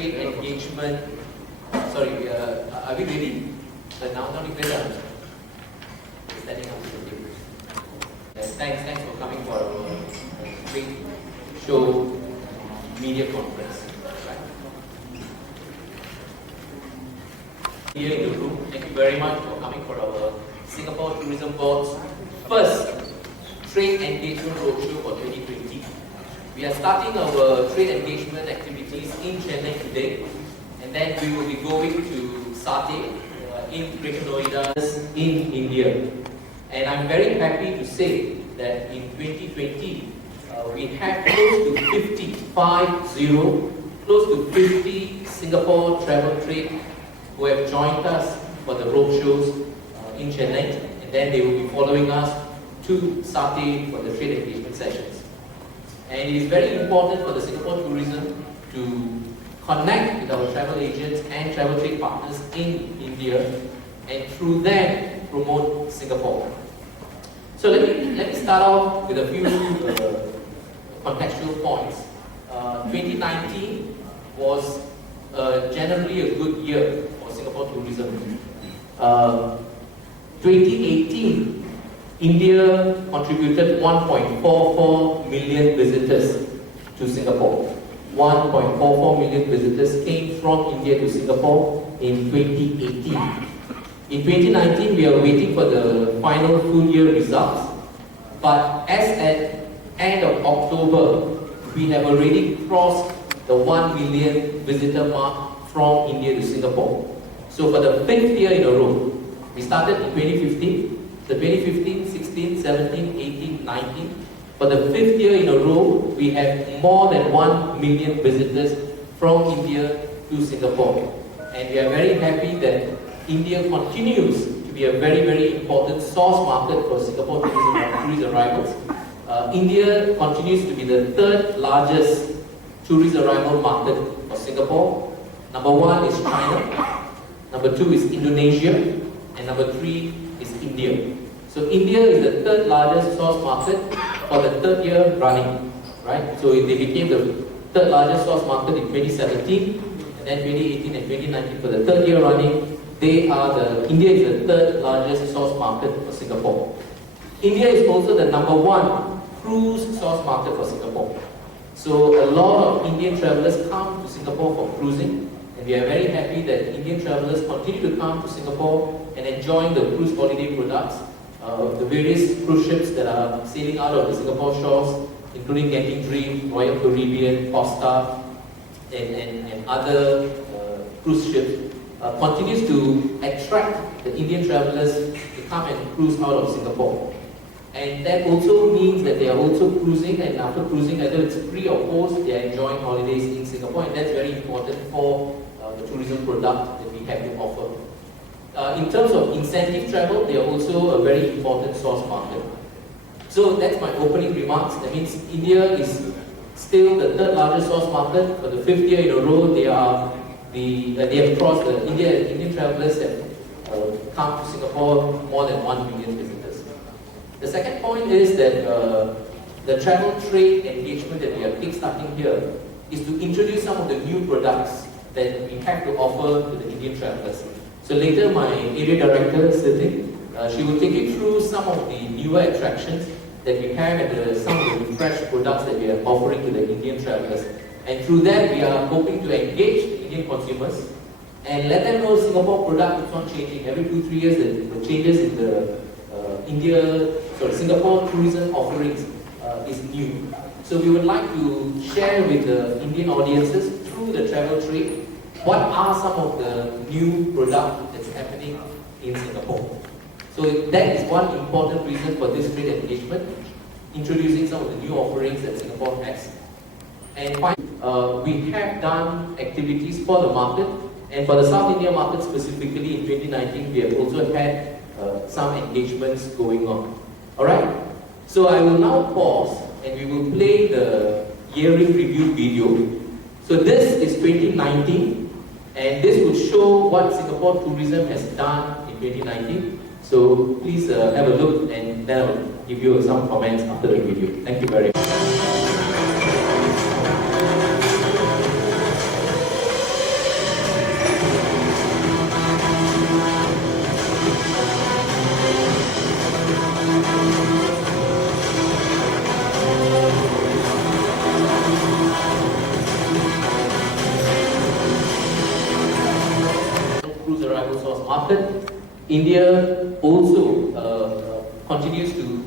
trade engagement. Sorry, are we ready? Now not clear. Standing up to the table. Thanks for coming for our trade show media conference. Here in the room, thank you very much for coming for our Singapore Tourism Board's first Trade Engagement Roadshow for 2020. We are starting our trade engagement activities in Chennai today, and then we will be going to Satay in Greater Noida in India. And I'm very happy to say that in 2020, we have close to 50 Singapore travel trade who have joined us for the roadshows in Chennai, and then they will be following us to Satay for the trade engagement sessions. And it is very important for the Singapore tourism to connect with our travel agents and travel trade partners in India, and through them promote Singapore. So let me start off with a few contextual points. 2019 was generally a good year for Singapore tourism. 2018, India contributed 1.44 million visitors to Singapore. 1.44 million visitors came from India to Singapore in 2018. In 2019, we are waiting for the final full year results. But as at end of October, we have already crossed the 1 million visitor mark from India to Singapore. So for the 5th year in a row, we started in 2015, the 2015, 16, 17, 18, 19. For the 5th year in a row, we have more than 1 million visitors from India to Singapore. And we are very happy that India continues to be a very, very important source market for Singapore tourist arrivals. India continues to be the 3rd largest tourist arrival market for Singapore. Number 1 is China, number 2 is Indonesia, and number 3 is India. So India is the 3rd largest source market for the 3rd year running, right? So they became the 3rd largest source market in 2017, and then 2018 and 2019 for the 3rd year running. India is the 3rd largest source market for Singapore. India is also the number 1 cruise source market for Singapore. So a lot of Indian travelers come to Singapore for cruising, and we are very happy that Indian travelers continue to come to Singapore and enjoy the cruise holiday products, the various cruise ships that are sailing out of the Singapore shores, including Genting Dream, Royal Caribbean, Costa, and other cruise ships, continues to attract the Indian travelers to come and cruise out of Singapore. And that also means that they are also cruising, and after cruising, either it's pre or post, they are enjoying holidays in Singapore, and that's very important for the tourism product that we have to offer. In terms of incentive travel, they are also a very important source market. So that's my opening remarks. That means India is still the 3rd largest source market. For the 5th year in a row, they have crossed the Indian travelers have come to Singapore more than 1 million visitors. The second point is that the travel trade engagement that we are kickstarting here is to introduce some of the new products that we have to offer to the Indian travelers. So later, my area director, Siti, she will take you through some of the newer attractions that we have and some of the refreshed products that we are offering to the Indian travelers. And through that, we are hoping to engage the Indian consumers and let them know Singapore product is not changing. Every 2-3 years, the changes in the Singapore tourism offerings is new. So we would like to share with the Indian audiences through the travel trade what are some of the new products that's happening in Singapore. So that is one important reason for this trade engagement, introducing some of the new offerings that Singapore has. And finally, we have done activities for the market, and for the South India market specifically in 2019, we have also had some engagements going on. Alright? So I will now pause and we will play the year-in review video. So this is 2019, and this will show what Singapore tourism has done in 2019. So please have a look, and then I will give you some comments after the video. Thank you very much. market. India also continues to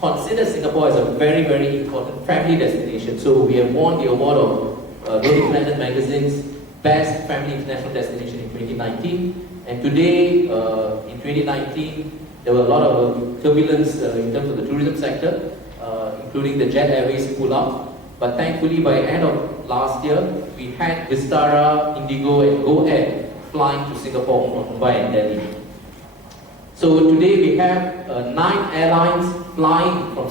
consider Singapore as a very, very important family destination. So we have won the award of Rolling Planet Magazine's Best Family International Destination in 2019. And today, in 2019, there were a lot of turbulence in terms of the tourism sector, including the Jet Airways pull-up. But thankfully, by the end of last year, we had Vistara, Indigo, and Go Air flying to Singapore from Mumbai and Delhi. So today we have 9 airlines flying from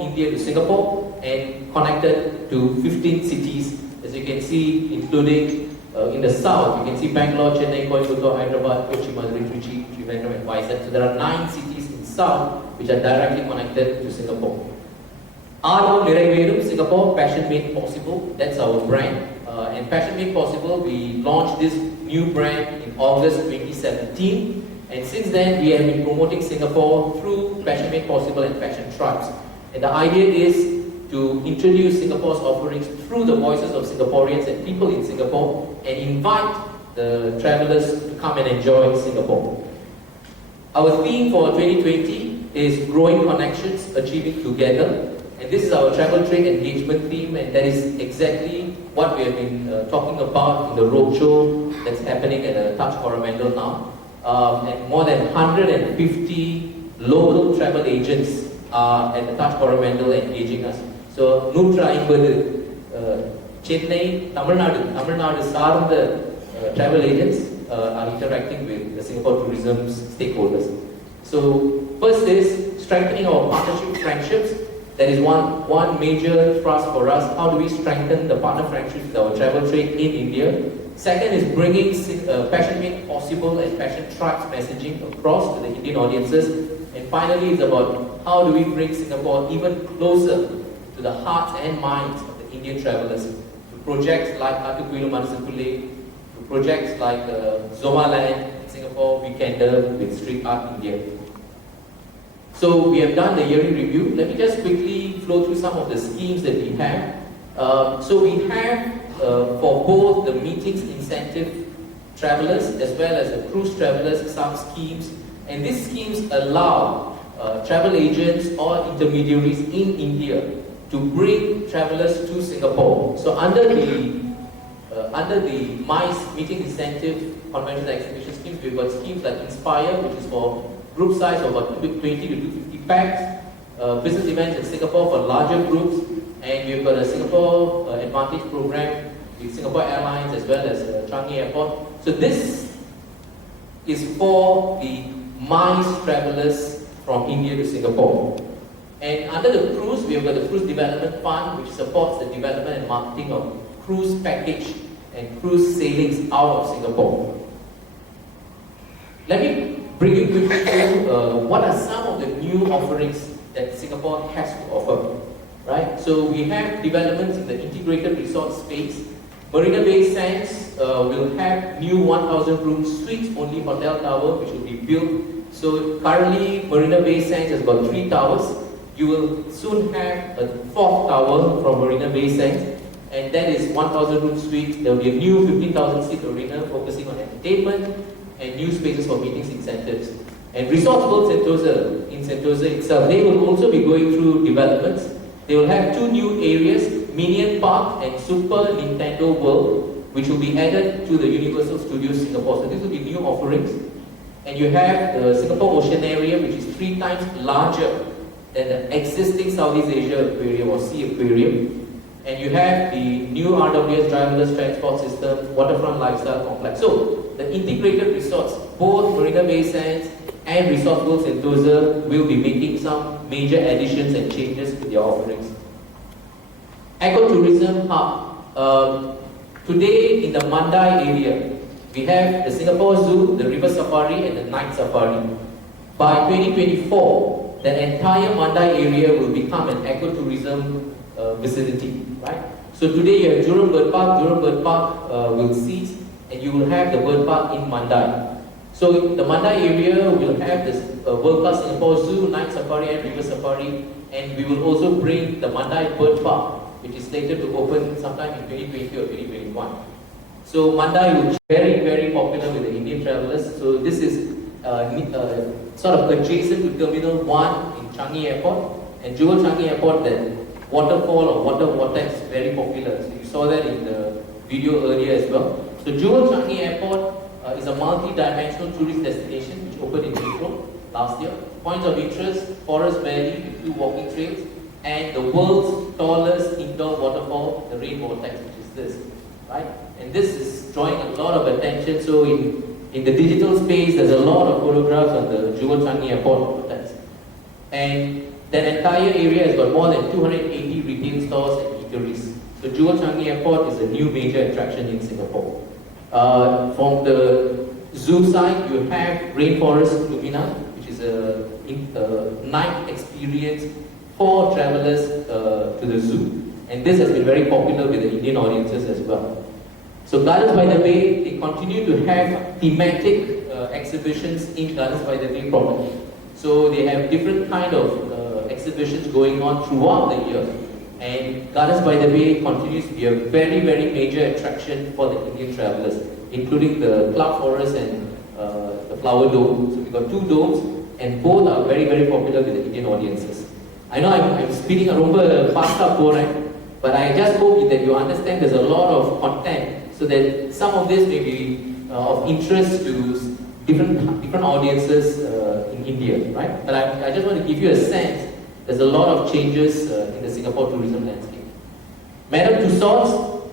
India to Singapore and connected to 15 cities, as you can see, including in the south. You can see Bangalore, Chennai, Coimbatore, Hyderabad, Kochi, Madurai, Trichy, Trivandrum, and Vizag. So there are 9 cities in south which are directly connected to Singapore. Aaram Niraiverum, Singapore, Passion Made Possible. That's our brand. And Passion Made Possible, we launched this new brand in August 2017. And since then, we have been promoting Singapore through Passion Made Possible and Passion Tribes. And the idea is to introduce Singapore's offerings through the voices of Singaporeans and people in Singapore and invite the travelers to come and enjoy Singapore. Our theme for 2020 is Growing Connections, Achieving Together. And this is our travel trade engagement theme, and that is exactly what we have been talking about in the roadshow that's happening at Taj Coromandel now. And more than 150 local travel agents are at the Taj Coromandel engaging us. So, 150 Chennai, Tamilnadu சார்ந்த travel agents are interacting with the Singapore tourism stakeholders. So, first is strengthening our partnership friendships. That is one major thrust for us. How do we strengthen the partner friendships with our travel trade in India? Second is bringing Passion Made Possible and Passion Tribes messaging across to the Indian audiences. And finally, it's about how do we bring Singapore even closer to the hearts and minds of the Indian travelers through projects like Atukuilu Manasukule, through projects like Zomaland in Singapore, Weekender with Street Art India. So we have done the yearly review. Let me just quickly flow through some of the schemes that we have. So we have for both the meetings incentive travelers as well as the cruise travelers some schemes, and these schemes allow travel agents or intermediaries in India to bring travelers to Singapore. So under the MICE meeting incentive convention and exhibition schemes, we've got schemes like Inspire, which is for group size of about 20 to 250 packs, business events in Singapore for larger groups, and we've got a Singapore Advantage program with Singapore Airlines as well as Changi Airport. So this is for the MICE travelers from India to Singapore. And under the cruise, we have got the Cruise Development Fund, which supports the development and marketing of cruise package and cruise sailings out of Singapore. Let me bring you quickly through what are some of the new offerings that Singapore has to offer. Right? So we have developments in the integrated resort space. Marina Bay Sands will have new 1,000 room suites only hotel tower which will be built. So currently Marina Bay Sands has got 3 towers. You will soon have a 4th tower from Marina Bay Sands, and that is 1,000 room suites. There will be a new 15,000 seat arena focusing on entertainment and new spaces for meetings incentives. And Resorts World Sentosa, in Sentosa itself, they will also be going through developments. They will have 2 new areas, Minion Park and Super Nintendo World, which will be added to the Universal Studios Singapore. So these will be new offerings. And you have the Singapore Ocean Area, which is 3 times larger than the existing Southeast Asia Aquarium or Sea Aquarium. And you have the new RWS driverless transport system, waterfront lifestyle complex. So the integrated resorts, both Marina Bay Sands and Resorts World Sentosa, will be making some major additions and changes to their offerings. Ecotourism Hub. Today in the Mandai area, we have the Singapore Zoo, the River Safari and the Night Safari. By 2024, the entire Mandai area will become an ecotourism vicinity, right? So today you have Jurong Bird Park will cease, and you will have the bird park in Mandai. So the Mandai area will have this world-class Singapore Zoo, Night Safari and River Safari, and we will also bring the Mandai Bird Park, which is slated to open sometime in 2020 or 2021. So Mandai is very, very popular with the Indian travelers. So this is sort of adjacent to Terminal 1 in Changi Airport. And Jewel Changi Airport, that waterfall or water vortex is very popular. So you saw that in the video earlier as well. So Jewel Changi Airport is a multi-dimensional tourist destination which opened in April last year. Points of interest: Forest Valley with 2 walking trails, and the world's tallest indoor waterfall, the rain vortex, which is this, right? And this is drawing a lot of attention. So in the digital space, there's a lot of photographs on the Jewel Changi Airport vortex. And that entire area has got more than 280 retail stores and eateries. So Jewel Changi Airport is a new major attraction in Singapore. From the zoo side, you have Rainforest Lumina, which is a night experience for travelers to the zoo. And this has been very popular with the Indian audiences as well. So Gardens by the Bay, they continue to have thematic exhibitions in Gardens by the Bay property. So they have different kind of exhibitions going on throughout the year. And Gardens by the Bay continues to be a very, very major attraction for the Indian travelers, including the Cloud Forest and the Flower Dome. So we've got 2 domes, and both are very, very popular with the Indian audiences. I know I'm speaking a rumba fast up, but I just hope that you understand there's a lot of content, so that some of this may be of interest to different audiences in India, right? But I just want to give you a sense. There's a lot of changes in the Singapore tourism landscape. Madame Tussauds,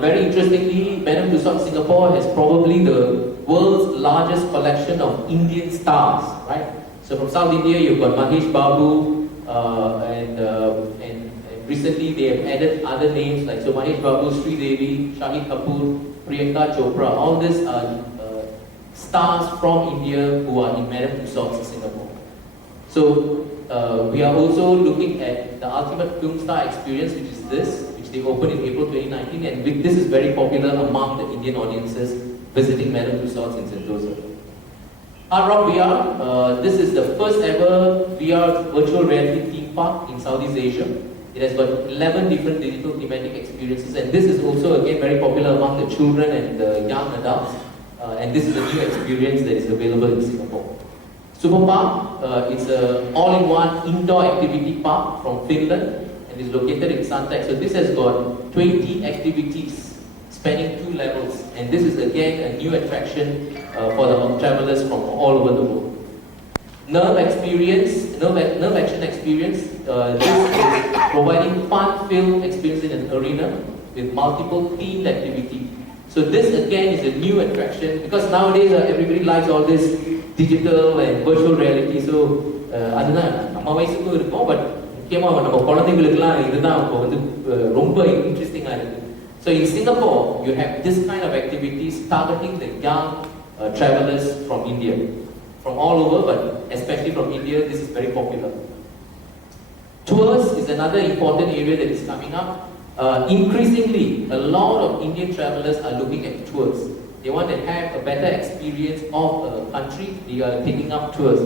very interestingly, Madame Tussauds Singapore has probably the world's largest collection of Indian stars, right? So from South India, you've got Mahesh Babu, and recently they have added other names like so Mahesh Babu, Sri Devi, Shahid Kapoor, Priyanka Chopra. All these are stars from India who are in Madame Tussauds Singapore. So we are also looking at the Ultimate Film Star Experience, which is this, which they opened in April 2019, and this is very popular among the Indian audiences visiting Madame Tussauds in Sentosa. Hard Rock VR, this is the first ever VR virtual reality theme park in Southeast Asia. It has got 11 different digital thematic experiences, and this is also again very popular among the children and the young adults. And this is a new experience that is available in Singapore. Super Park, it's an all-in-one indoor activity park from Finland and is located in Suntec. So this has got 20 activities spanning 2 levels, and this is again a new attraction for the travelers from all over the world. Nerve Action Experience, this is providing fun-filled experience in an arena with multiple themed activities. So this again is a new attraction because nowadays everybody likes all this digital and virtual reality. So அதுதான் நம்ம வயசுக்கும் இருக்கும், but முக்கியமாக நம்ம குழந்தைகளுக்குலாம் இதுதான் இப்போ வந்து ரொம்ப இன்ட்ரெஸ்டிங்காக இருக்குது. So in Singapore, you have this kind of activities targeting the young travelers from India, from all over, but especially from India. This is very popular. Tours is another important area that is coming up. Increasingly, a lot of Indian travelers are looking at tours. They want to have a better experience of a country. They are taking up tours.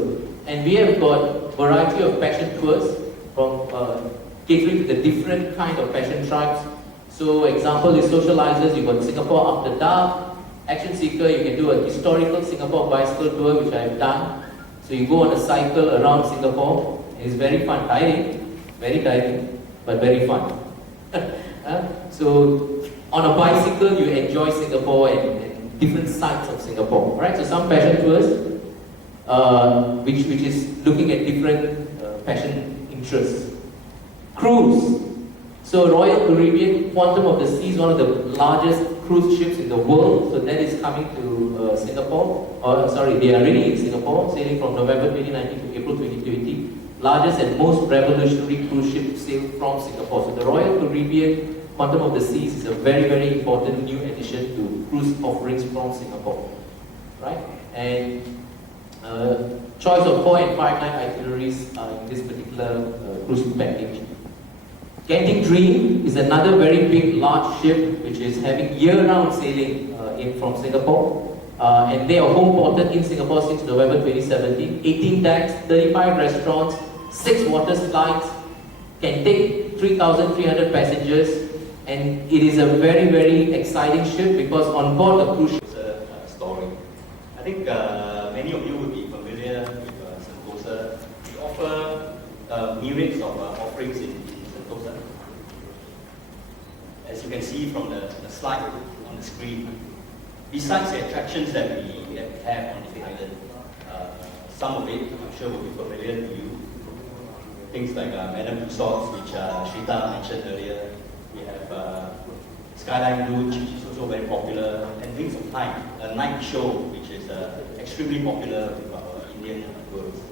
And we have got variety of passion tours from catering to the different kind of passion tribes. So example is socializers, you've got Singapore After Dark. Action seeker, you can do a historical Singapore bicycle tour, which I have done. So you go on a cycle around Singapore. It's very fun, tiring, very tiring, but very fun. So on a bicycle, you enjoy Singapore and different sides of Singapore, right? So some passion tours, which is looking at different passion interests. Cruise. So Royal Caribbean Quantum of the Sea is one of the largest cruise ships in the world. So that is coming to Singapore. They are already in Singapore, sailing from November 2019 to April 2020. Largest and most revolutionary cruise ship sailed from Singapore. So the Royal Caribbean Quantum of the Seas is a very, very important new addition to cruise offerings from Singapore, right? And choice of 4 and 5 night itineraries in this particular cruise package. Genting Dream is another very big, large ship which is having year-round sailing from Singapore. And they are home ported in Singapore since November 2017. 18 decks, 35 restaurants, 6 water slides, can take 3,300 passengers. And it is a very, very exciting ship because on board the cruise ship story. I think many of you will be familiar with Sentosa. We offer myriads of offerings in Sentosa. As you can see from the slide on the screen, besides the attractions that we have on the island, some of it I'm sure will be familiar to you. Things like Madame Resorts, which Shrita mentioned earlier. We have Skyline Route, which is also very popular, and Wings of Time, a night show which is extremely popular with our Indian tourists.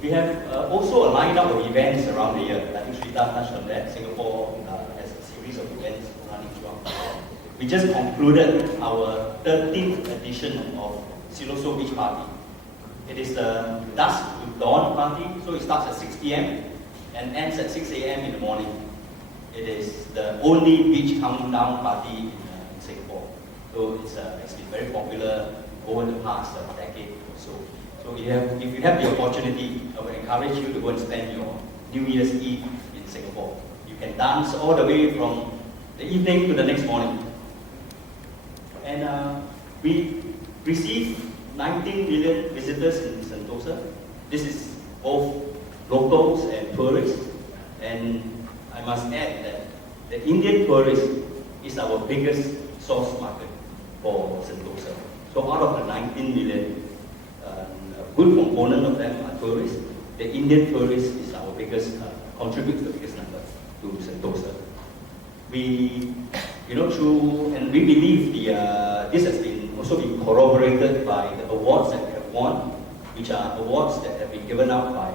We have also a lineup of events around the year. I think Shrita touched on that. Singapore has a series of events running throughout the year. We just concluded our 13th edition of Siloso Beach Party. It is the dusk to dawn party, so it starts at 6 p.m. and ends at 6 a.m. in the morning. It is the only beach countdown party in Singapore. So it's been very popular over the past decade or so. So if you have the opportunity, I would encourage you to go and spend your New Year's Eve in Singapore. You can dance all the way from the evening to the next morning. And we receive 19 million visitors in Sentosa. This is both locals and tourists. And I must add that the Indian tourist is our biggest source market for Sentosa. So out of the 19 million, a good component of them are tourists. The Indian tourist is our biggest, contributes the biggest number to Sentosa. We, and we believe this has also been corroborated by the awards that we have won, which are awards that have been given out by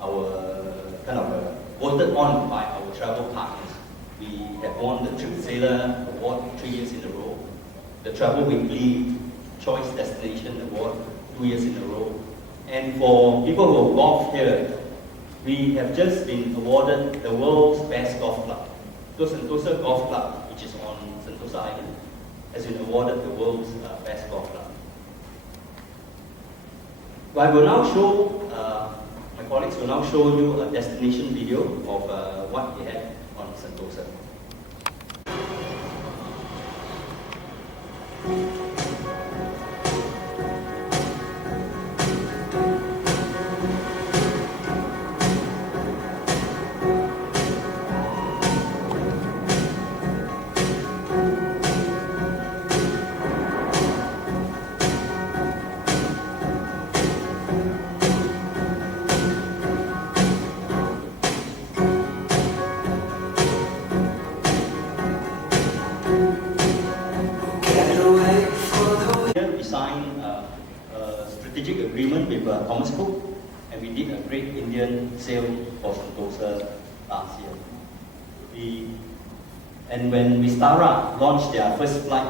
our voted on by our travel partners. We have won the Trip Sailor Award 3 years in a row, the Travel Weekly Choice Destination Award 2 years in a row. And for people who have golfed here, we have just been awarded the world's best golf club. So Sentosa Golf Club, which is on Sentosa Island, has been awarded the world's best golf club. Well, I will now show, my colleagues will now show you a destination video of what we had on Sentosa. We signed a strategic agreement with Thomas Cook, and we did a great Indian sale for Sentosa last year. And when Vistara launched their first flight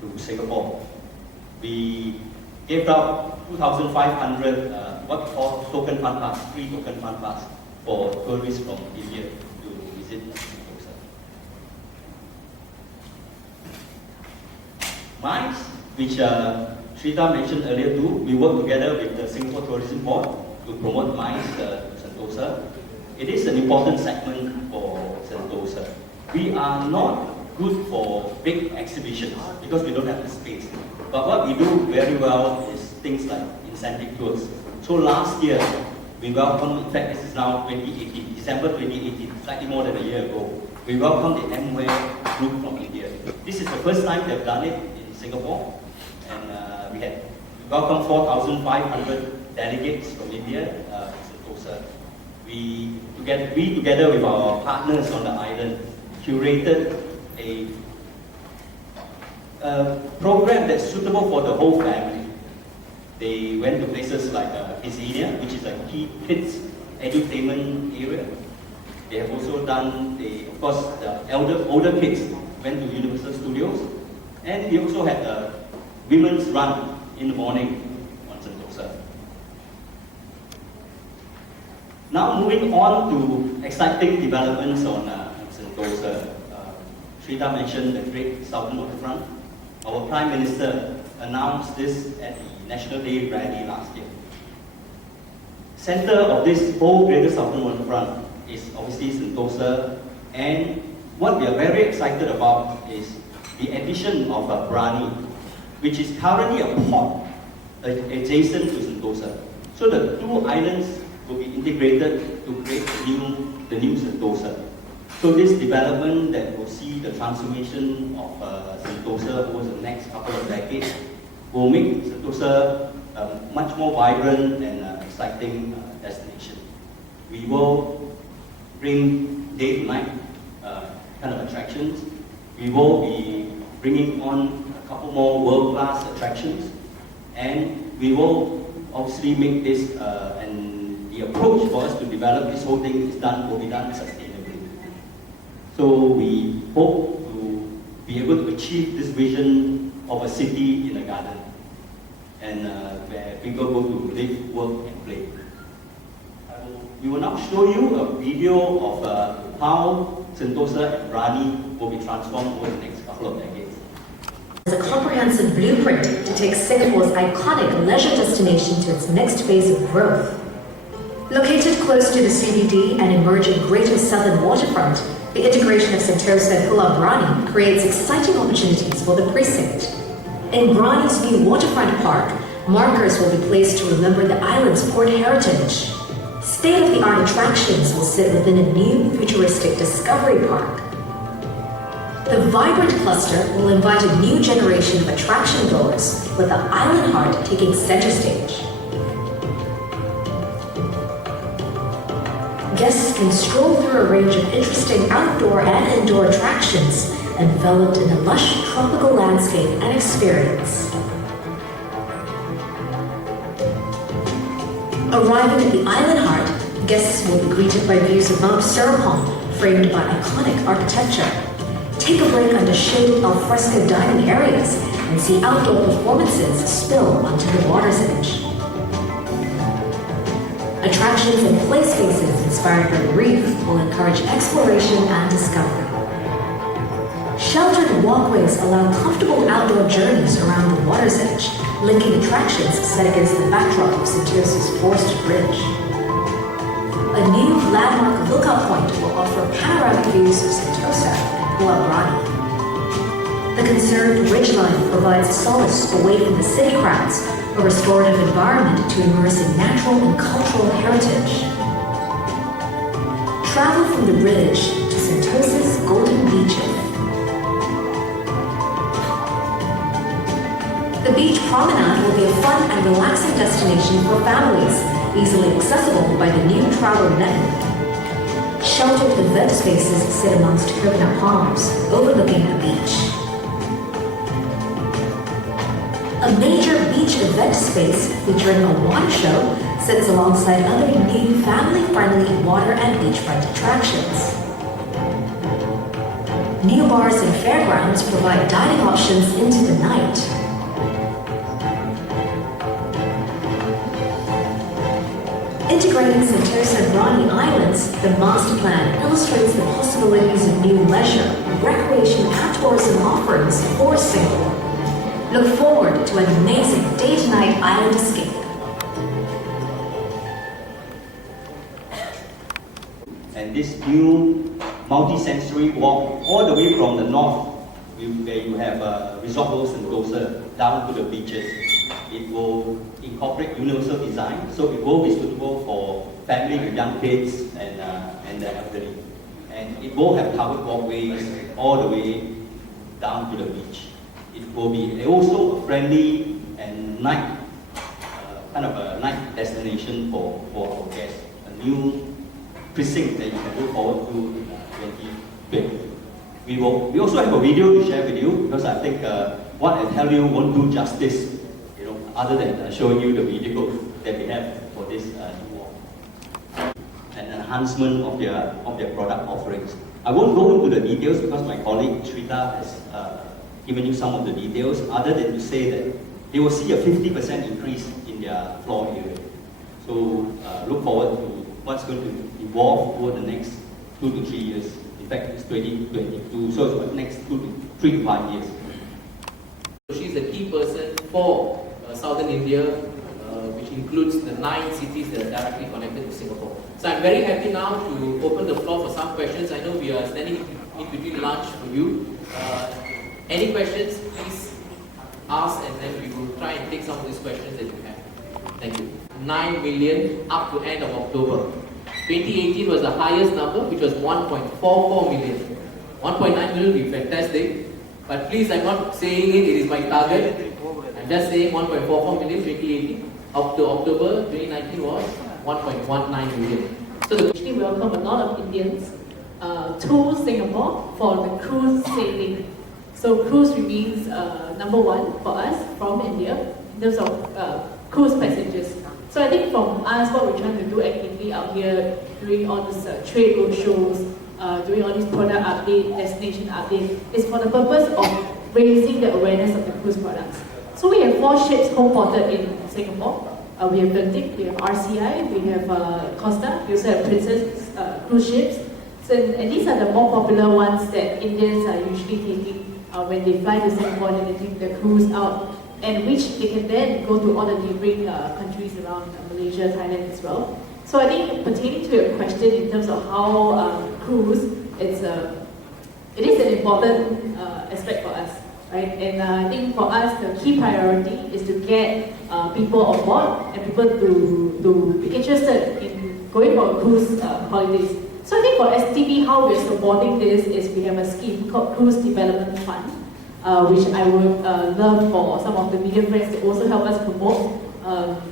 to Singapore, we gave out 2,500 what we call token fun pass, free token fun pass for tourists from India to visit Sentosa. MICE, which Shrita mentioned earlier too, we work together with the Singapore Tourism Board to promote MICE to Sentosa. It is an important segment for Sentosa. We are not good for big exhibitions because we don't have the space. But what we do very well is things like incentive tours. So last year, we welcomed, in fact this is now 2018, December 2018, slightly more than a year ago, we welcomed the Amware group from India. This is the first time they've done it in Singapore, and we welcomed 4,500 delegates from India in Sentosa. We, together with our partners on the island, curated a program that's suitable for the whole family. They went to places like Kidzania, which is a key kids edutainment area. They have also done, of course, the older kids went to Universal Studios, and we also had a women's run in the morning on Sentosa. Now moving on to exciting developments on Sentosa. Shrita mentioned the Great Southern Waterfront. Our Prime Minister announced this at the National Day rally last year. Center of this whole Greater Southern Waterfront is obviously Sentosa, and what we are very excited about is the addition of Brani, which is currently a port adjacent to Sentosa. So the two islands will be integrated to create the new Sentosa. So this development that will see the transformation of Sentosa over the next couple of decades will make Sentosa a much more vibrant and exciting destination. We will bring day to night kind of attractions. We will be bringing on a couple more world-class attractions, and we will obviously make this and the approach for us to develop this whole thing will be done sustainably. So we hope to be able to achieve this vision of a city in a garden, and where people go to live, work, and play. We will now show you a video of how Sentosa and Brani will be transformed over the next couple of decades. It's a comprehensive blueprint to take Singapore's iconic leisure destination to its next phase of growth. Located close to the CBD and emerging Greater Southern Waterfront, the integration of Sentosa and Pulau Brani creates exciting opportunities for the precinct. In Brani's new waterfront park, markers will be placed to remember the island's port heritage. State-of-the-art attractions will sit within a new futuristic discovery park. The vibrant cluster will invite a new generation of attraction goers, with the island heart taking center stage. Guests can stroll through a range of interesting outdoor and indoor attractions, enveloped in a lush tropical landscape and experience. Arriving at the island heart, guests will be greeted by views of Mount Serapong, framed by iconic architecture. Take a break under shaded alfresco dining areas and see outdoor performances spill onto the water's edge. Attractions and play spaces inspired by the reef will encourage exploration and discovery. Sheltered walkways allow comfortable outdoor journeys around the water's edge, linking attractions set against the backdrop of Sentosa's forested bridge. A new landmark lookout point will offer panoramic views of Sentosa and Pulau Brani. The conserved ridgeline provides solace away from the city crowds, a restorative environment to immerse in natural and cultural heritage. Travel from the ridge to Sentosa's golden beaches. The beach promenade will be a fun and relaxing destination for families, easily accessible by the new travel network. Sheltered event spaces sit amongst coconut palms, overlooking the beach. A major beach event space featuring a water show sits alongside other new family-friendly water and beachfront attractions. New bars and fairgrounds provide dining options into the night. Integrating Sentosa and Brani Islands, the master plan illustrates the possibilities of new leisure, recreation and tourism offerings for Singapore. Look forward to an amazing day-to-night island escape. And this new multi-sensory walk all the way from the north, where you have Resort World Sentosa, down to the beaches. It will incorporate universal design, so it will be suitable for family with young kids and the elderly. And it will have covered walkways all the way down to the beach. It will be also a friendly and night, kind of a night destination for our guests. A new precinct that you can look forward to in 2020. We also have a video to share with you, because I think what I tell you won't do justice, other than showing you the video that we have for this new walk. An enhancement of their product offerings. I won't go into the details because my colleague Shrita has given you some of the details, other than to say that they will see a 50% increase in their floor area. So look forward to what's going to evolve over the next 2 to 3 years. In fact, it's 2022, so it's for the next 3 to 5 years. She's a key person for Southern India, which includes the 9 cities that are directly connected to Singapore. So I'm very happy now to open the floor for some questions. I know we are standing in between lunch for you. Any questions, please ask, and then we will try and take some of these questions that you have. Thank you. 9 million up to end of October. 2018 was the highest number, which was 1.44 million. 1.9 million would be fantastic, but please, I'm not saying it is my target. I'm just saying 1.44 million 2018. Up to October 2019 was 1.19 million. So we actually welcome a lot of Indians to Singapore for the cruise sailing. So cruise remains number one for us from India in terms of cruise passengers. So I think from us, what we're trying to do actively out here, doing all these trade road shows, doing all these product update, destination update, is for the purpose of raising the awareness of the cruise products. So we have 4 ships home ported in Singapore. We have Bentic, we have RCI, we have Costa, we also have Princess cruise ships. So, and these are the more popular ones that Indians are usually taking when they fly to Singapore and they take the cruise out, and which they can then go to all the neighboring countries around Malaysia, Thailand as well. So I think pertaining to your question in terms of how cruise, it is an important aspect for us, right? And I think for us, the key priority is to get people on board and people to be interested in going for cruise holidays. So I think for STB, how we're supporting this is we have a scheme called Cruise Development Fund, which I would love for some of the media friends to also help us promote,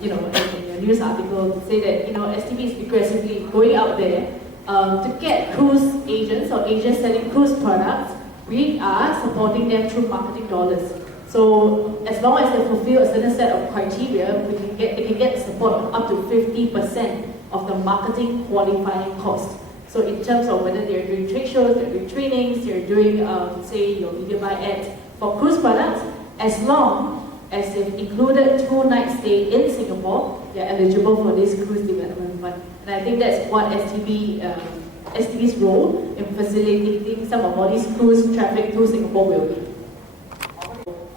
in your news article, to say that, STB is aggressively going out there to get cruise agents or agents selling cruise products. We are supporting them through marketing dollars. So as long as they fulfill a certain set of criteria, they can get support of up to 50% of the marketing qualifying cost. So in terms of whether they're doing trade shows, they're doing trainings, they're doing, say, your media buy ads for cruise products, as long as they've included 2-night stay in Singapore, they're eligible for this Cruise Development Fund. And I think that's what STB's role in facilitating some of all these cruise traffic to Singapore will be.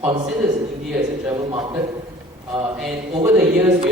Considers India as a travel market, and over the years we have